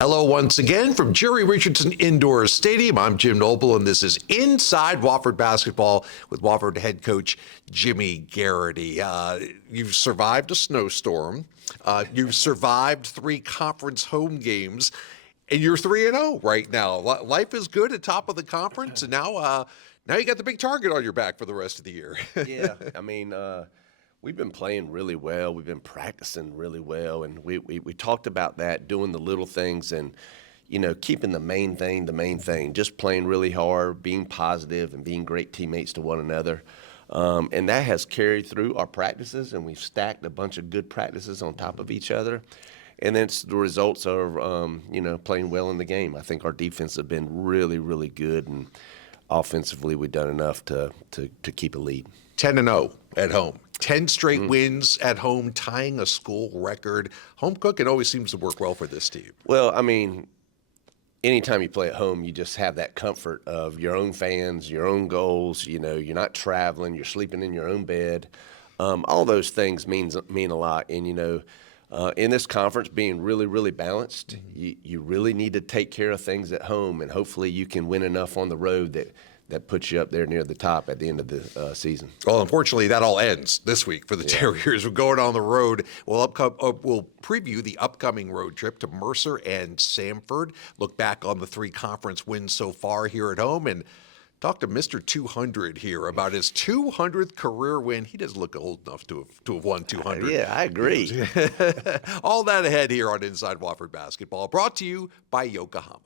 Hello once again from Jerry Richardson Indoor Stadium. I'm Jim Noble, and this is Inside Wofford Basketball with Wofford head coach Jimmy Garrity. You've survived a snowstorm. You've survived 3 conference home games, and you're 3-0 right now. Life is good at top of the conference, and now you got the big target on your back for the rest of the year. Yeah, I mean, we've been playing really well. We've been practicing really well, and we talked about that, doing the little things and, keeping the main thing, just playing really hard, being positive, and being great teammates to one another. And that has carried through our practices, and we've stacked a bunch of good practices on top of each other. And then it's the results of, playing well in the game. I think our defense has been really, really good, and offensively we've done enough to keep a lead. 10-0 at home. 10 straight wins at home, tying a school record. Home cooking always seems to work well for this team. Well, I mean, anytime you play at home, you just have that comfort of your own fans, your own goals. You're not traveling, you're sleeping in your own bed. All those things mean a lot. And, in this conference, being really, really balanced, you really need to take care of things at home, and hopefully you can win enough on the road that puts you up there near the top at the end of the season. Well, unfortunately, that all ends this week for the Terriers. We're going on the road. We'll preview the upcoming road trip to Mercer and Samford, look back on the 3 conference wins so far here at home, and talk to Mr. 200 here about his 200th career win. He doesn't look old enough to have won 200. Yeah, I agree. All that ahead here on Inside Wofford Basketball, brought to you by Yokohama.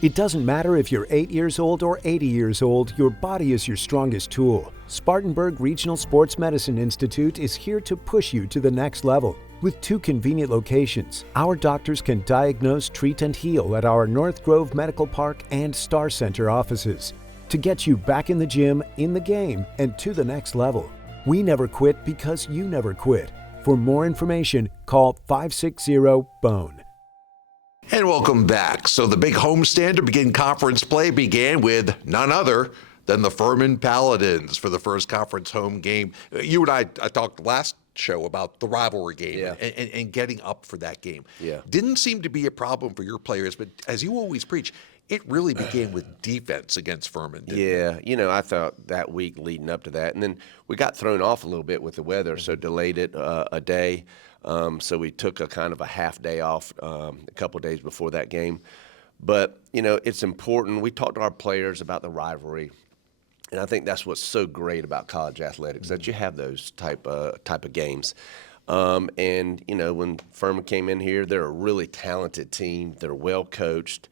It doesn't matter if you're 8 years old or 80 years old, your body is your strongest tool. Spartanburg Regional Sports Medicine Institute is here to push you to the next level. With 2 convenient locations, our doctors can diagnose, treat, and heal at our North Grove Medical Park and Star Center offices to get you back in the gym, in the game, and to the next level. We never quit because you never quit. For more information, call 560-BONE. And welcome back. So the big homestand to begin conference play began with none other than the Furman Paladins for the first conference home game. You and I talked last show about the rivalry game and getting up for that game. Yeah. Didn't seem to be a problem for your players, but as you always preach, it really began with defense against Furman, didn't it? I thought that week leading up to that, and then we got thrown off a little bit with the weather, so delayed it a day. So we took a kind of a half day off a couple of days before that game. But, it's important. We talked to our players about the rivalry, and I think that's what's so great about college athletics, that you have those type of games. And, when Furman came in here, they're a really talented team. They're well coached.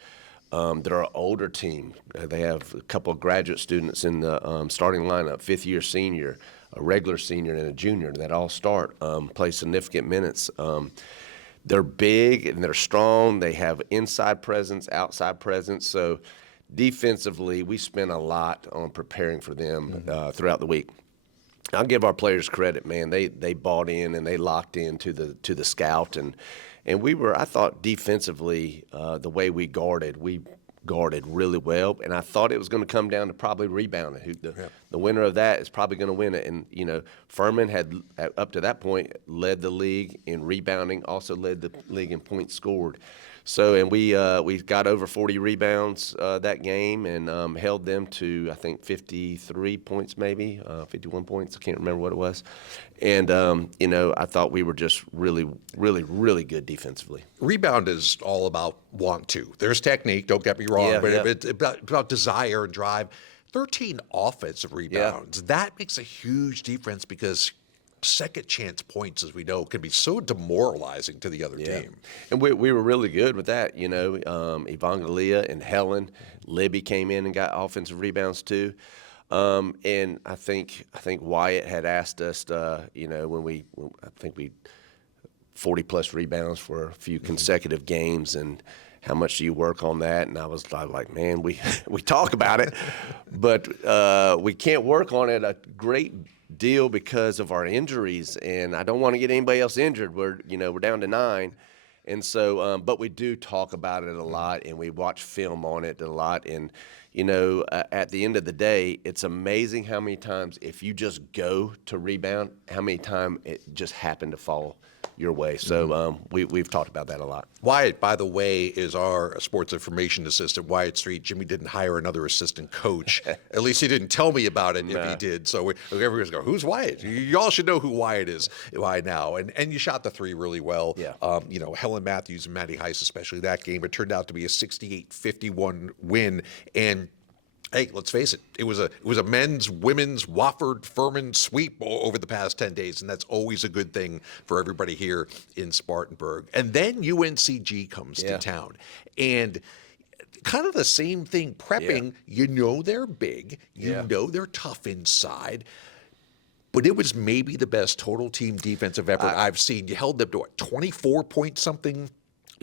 They're an older team. They have a couple of graduate students in the starting lineup, 5th-year senior, a regular senior, and a junior that all start, play significant minutes. They're big and they're strong. They have inside presence, outside presence. So defensively, we spent a lot on preparing for them throughout the week. I'll give our players credit, man. They bought in and they locked in to the scout, and I thought defensively, the way we guarded really well, and I thought it was going to come down to probably rebounding. The winner of that is probably going to win it. And Furman had up to that point led the league in rebounding, also led the league in points scored. So, and we got over 40 rebounds that game, and held them to, I think, 53 points, maybe 51 points. I can't remember what it was. And I thought we were just really, really, really good defensively. Rebound is all about want to. There's technique, don't get me wrong, but it's about desire and drive. 13 offensive rebounds. That makes a huge difference because second chance points, as we know, can be so demoralizing to the other team. And we were really good with that. Evangelia and Helen, Libby came in and got offensive rebounds too. And I think Wyatt had asked us, when we 40-plus rebounds for a few consecutive games, and how much do you work on that? And I was like, man, we talk about it, but we can't work on it a great deal because of our injuries, and I don't want to get anybody else injured. We're down to 9. And so, but we do talk about it a lot, and we watch film on it a lot. And, at the end of the day, it's amazing how many times, if you just go to rebound, how many times it just happened to fall your way. So we've talked about that a lot. Wyatt, by the way, is our sports information assistant. Wyatt Street. Jimmy didn't hire another assistant coach. At least he didn't tell me about it if he did. So everyone's going, who's Wyatt? Y'all should know who Wyatt is by now. And you shot the three really well. Yeah. Helen Matthews and Maddie Heiss, especially that game. It turned out to be a 68-51 win. And hey, let's face it. It was a men's, women's, Wofford, Furman sweep over the past 10 days, and that's always a good thing for everybody here in Spartanburg. And then UNCG comes to town, and kind of the same thing. Prepping, they're big, they're tough inside. But it was maybe the best total team defensive effort I've seen. You held them to 24 point something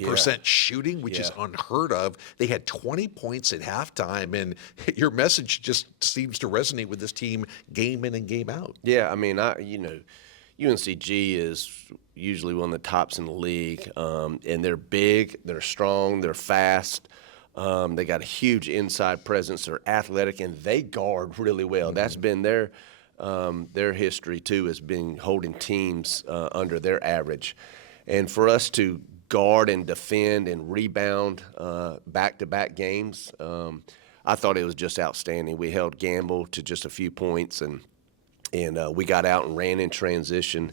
percent shooting, which is unheard of. They had 20 points at halftime, and your message just seems to resonate with this team game in and game out. Yeah, I mean, UNCG is usually one of the tops in the league, and they're big, they're strong, they're fast. They got a huge inside presence. They're athletic, and they guard really well. That's been their history too, has been holding teams under their average, and for us to guard and defend and rebound back-to-back games, I thought it was just outstanding. We held Gamble to just a few points, and we got out and ran in transition.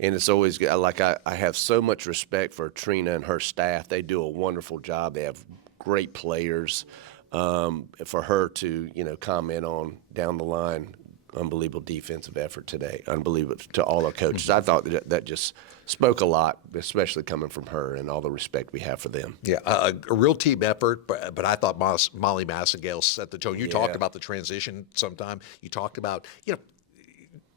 And it's always like I have so much respect for Trina and her staff. They do a wonderful job. They have great players. For her to comment on down the line, unbelievable defensive effort today, unbelievable to all our coaches. I thought that just spoke a lot, especially coming from her and all the respect we have for them. Yeah, a real team effort, but I thought Molly Massengale set the tone. You talked about the transition sometime. You talked about,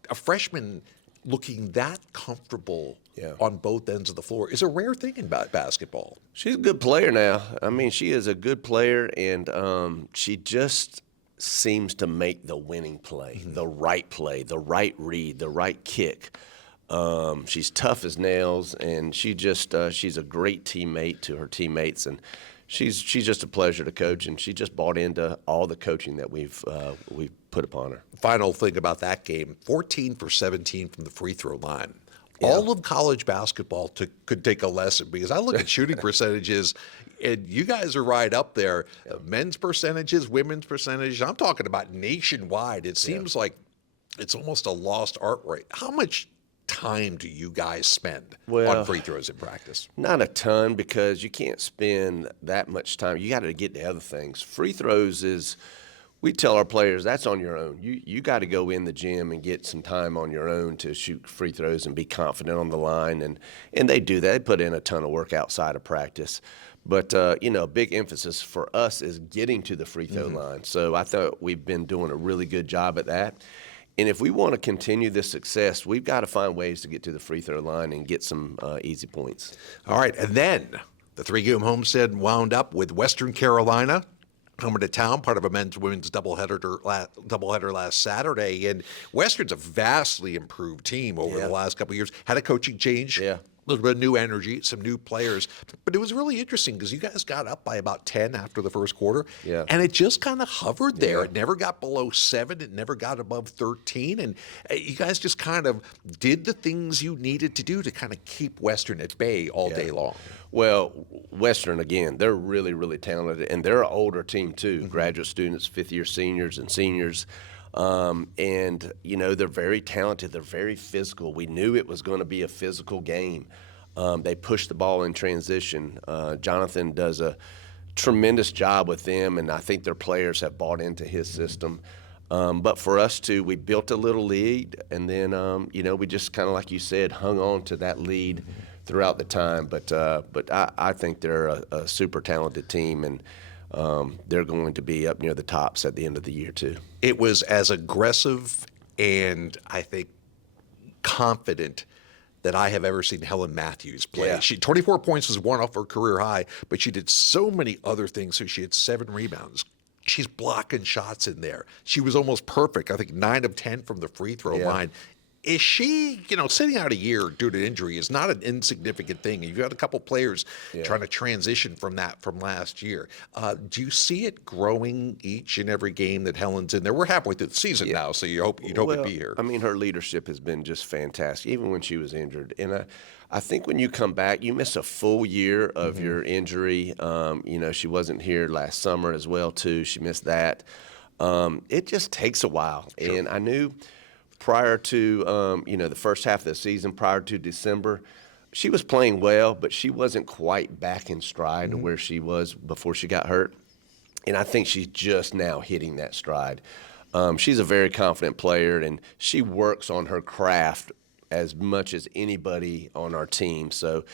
a freshman looking that comfortable on both ends of the floor is a rare thing in basketball. She's a good player now. I mean, she is a good player, and she just seems to make the winning play, the right read, the right kick. She's tough as nails, and she's a great teammate to her teammates, and she's just a pleasure to coach, and she just bought into all the coaching that we've put upon her. Final thing about that game, 14 for 17 from the free throw line. All of college basketball could take a lesson, because I look at shooting percentages, and you guys are right up there. Men's percentages, women's percentages. I'm talking about nationwide. It seems like it's almost a lost art rate. How much time do you guys spend on free throws in practice? Not a ton, because you can't spend that much time. You got to get to other things. Free throws is, we tell our players, that's on your own. You got to go in the gym and get some time on your own to shoot free throws and be confident on the line, and they do that. They put in a ton of work outside of practice. But, a big emphasis for us is getting to the free throw line. So I thought we've been doing a really good job at that. And if we want to continue this success, we've got to find ways to get to the free throw line and get some easy points. All right, and then the three-game homestand wound up with Western Carolina coming to town, part of a men's-women's doubleheader last Saturday. And Western's a vastly improved team over the last couple of years. Had a coaching change. Yeah. A little bit of new energy, some new players. But it was really interesting because you guys got up by about 10 after the first quarter. Yeah. And it just kind of hovered there. It never got below 7. It never got above 13. And you guys just kind of did the things you needed to do to kind of keep Western at bay all day long. Well, Western, again, they're really, really talented. And they're an older team, too. Graduate students, fifth-year seniors and seniors. And, they're very talented. They're very physical. We knew it was going to be a physical game. They push the ball in transition. Jonathan does a tremendous job with them, and I think their players have bought into his system. But for us, too, we built a little lead, and then, we just kind of, like you said, hung on to that lead throughout the time. But I think they're a super talented team, and they're going to be up near the tops at the end of the year, too. It was as aggressive and, I think, confident that I have ever seen Helen Matthews play. Yeah. 24 points was one off her career high, but she did so many other things. So she had 7 rebounds. She's blocking shots in there. She was almost perfect. I think 9 of 10 from the free throw line. Is she, sitting out a year due to injury is not an insignificant thing. You've got a couple players trying to transition from last year. Do you see it growing each and every game that Helen's in there? We're halfway through the season now, so you'd hope it'd be here. I mean, her leadership has been just fantastic, even when she was injured. And I think when you come back, you miss a full year of your injury. She wasn't here last summer as well, too. She missed that. It just takes a while. Sure. And I knew prior to, the first half of the season, prior to December, she was playing well, but she wasn't quite back in stride to where she was before she got hurt. And I think she's just now hitting that stride. She's a very confident player, and she works on her craft as much as anybody on our team. So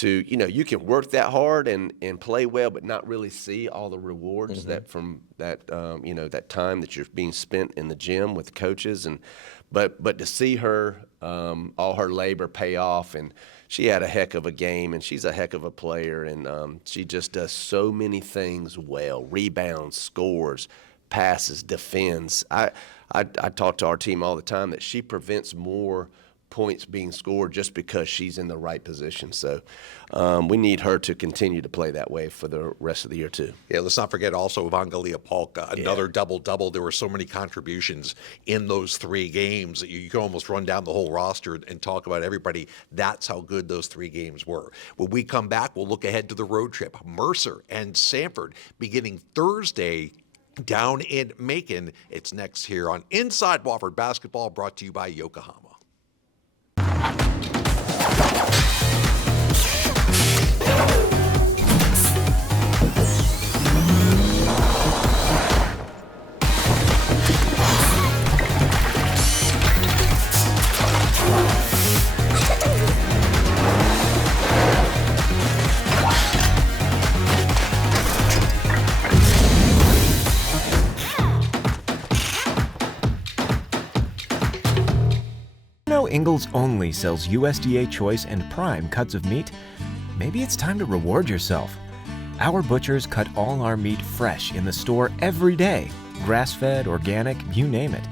you can work that hard and play well, but not really see all the rewards that from that, that time that you're being spent in the gym with coaches. But to see her, all her labor pay off, and she had a heck of a game, and she's a heck of a player, and she just does so many things well: rebounds, scores, passes, defends. I talk to our team all the time that she prevents more points being scored just because she's in the right position. So we need her to continue to play that way for the rest of the year too. Yeah, let's not forget also Evangelia Polka, another double-double. There were so many contributions in those 3 games that you can almost run down the whole roster and talk about everybody. That's how good those 3 games were. When we come back, we'll look ahead to the road trip. Mercer and Sanford beginning Thursday down in Macon. It's next here on Inside Wofford Basketball, brought to you by Yokohama. Ingalls only sells USDA choice and prime cuts of meat. Maybe it's time to reward yourself. Our butchers cut all our meat fresh in the store every day. Grass-fed, organic, you name it.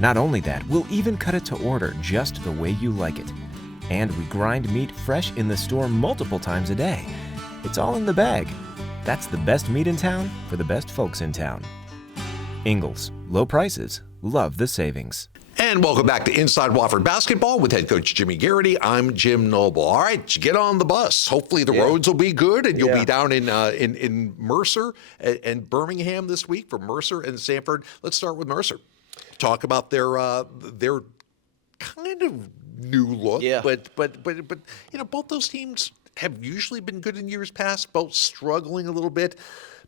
Not only that, we'll even cut it to order just the way you like it. And we grind meat fresh in the store multiple times a day. It's all in the bag. That's the best meat in town for the best folks in town. Ingalls. Low prices. Love the savings. And welcome back to Inside Wofford Basketball with head coach Jimmy Garrity. I'm Jim Noble. All right, you get on the bus. Hopefully the roads will be good, and you'll be down in Mercer and Birmingham this week for Mercer and Sanford. Let's start with Mercer. Talk about their kind of new look, but both those teams have usually been good in years past, both struggling a little bit.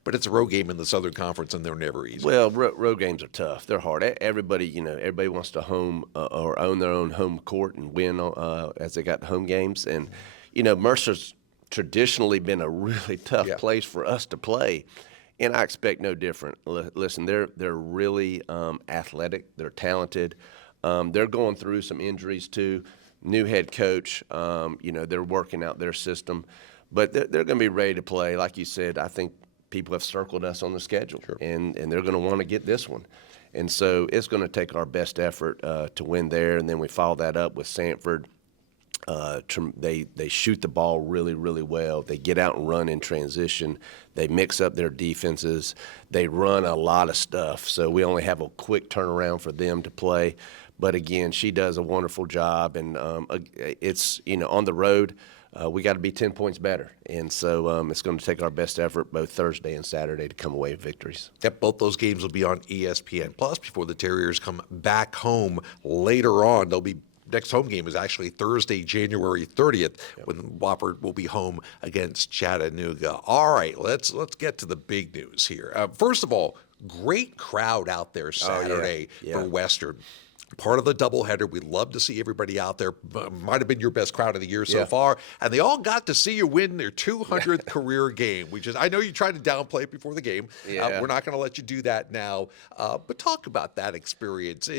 But it's a road game in the Southern Conference, and they're never easy. Well, road games are tough. They're hard. Everybody wants to home or own their own home court and win as they got home games. And, Mercer's traditionally been a really tough place for us to play, and I expect no different. Listen, they're really athletic. They're talented. They're going through some injuries too. New head coach. They're working out their system, but they're going to be ready to play. Like you said, I think people have circled us on the schedule, and they're going to want to get this one. And so it's going to take our best effort to win there, and then we follow that up with Sanford. They shoot the ball really, really well. They get out and run in transition. They mix up their defenses. They run a lot of stuff, so we only have a quick turnaround for them to play. But, again, she does a wonderful job, and it's, on the road, we got to be 10 points better. And so it's going to take our best effort both Thursday and Saturday to come away with victories. Yep, both those games will be on ESPN Plus before the Terriers come back home later on. Next home game is actually Thursday, January 30th, when Wofford will be home against Chattanooga. All right, let's get to the big news here. First of all, great crowd out there Saturday for Western. Part of the doubleheader. We'd love to see everybody out there. Might have been your best crowd of the year so far. And they all got to see you win their 200th career game, which is, I know you tried to downplay it before the game. We're not going to let you do that now. But talk about that experience.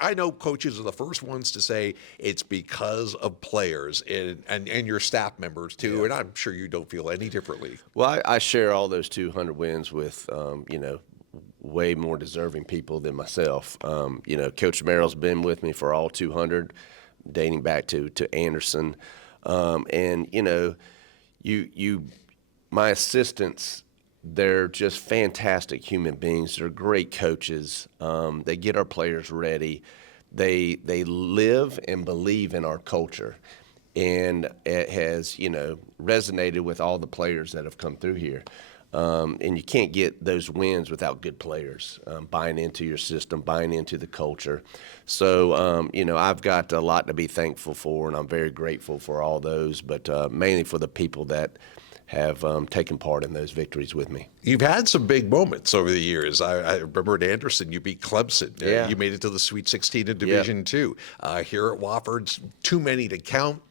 I know coaches are the first ones to say it's because of players and your staff members too. And I'm sure you don't feel any differently. Well, I share all those 200 wins with, way more deserving people than myself. You know, Coach Merrill's been with me for all 200, dating back to Anderson. And, you know, my assistants, they're just fantastic human beings. They're great coaches. They get our players ready. They live and believe in our culture. And it has, you know, resonated with all the players that have come through here. And you can't get those wins without good players buying into your system, buying into the culture. So, you know, I've got a lot to be thankful for, and I'm very grateful for all those, but mainly for the people that have taken part in those victories with me. You've had some big moments over the years. I remember at Anderson, you beat Clemson. Yeah. You made it to the Sweet 16 in Division II. Here at Wofford, too many to count.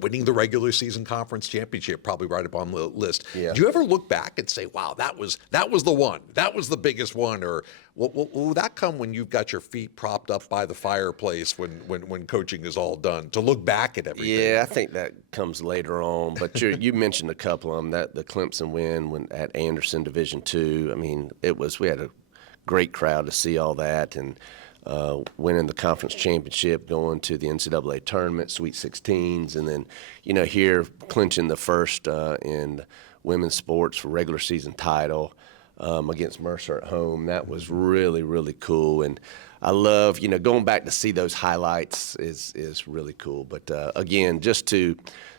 Winning the regular season conference championship, probably right up on the list. Yeah. Do you ever look back and say, wow, that was the one. That was the biggest one? Or will that come when you've got your feet propped up by the fireplace when coaching is all done, to look back at everything? Yeah, I think that comes later on. But you mentioned a couple of them. That the Clemson win at Anderson Division II. I mean, we had a great crowd to see all that, and winning the conference championship, going to the NCAA tournament, Sweet 16s, and then, you know, here clinching the first in women's sports for regular season title against Mercer at home. That was really, really cool. And I love, you know, going back to see those highlights is really cool. But again, just to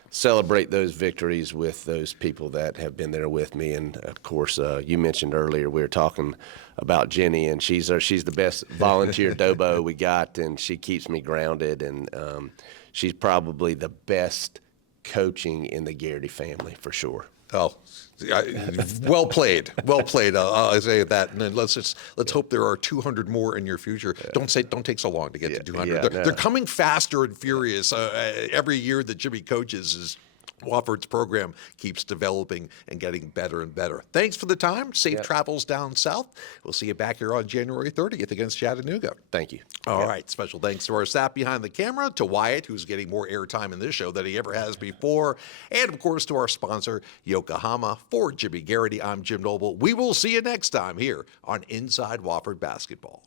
celebrate those victories with those people that have been there with me. And of course, you mentioned earlier, we were talking about Jenny, and she's the best volunteer Dobo we got, and she keeps me grounded, and she's probably the best coaching in the Garrity family for sure. Oh, well played, well played. I say that, and then let's hope there are 200 more in your future. Don't take so long to get to 200. They're coming faster and furious every year that Jimmy coaches. Is Wofford's program keeps developing and getting better and better. Thanks for the time. Safe travels down south. We'll see you back here on January 30th against Chattanooga. Thank you. All right. Special thanks to our staff behind the camera, to Wyatt, who's getting more airtime in this show than he ever has before, and of course to our sponsor, Yokohama. For Jimmy Garrity, I'm Jim Noble. We will see you next time here on Inside Wofford Basketball.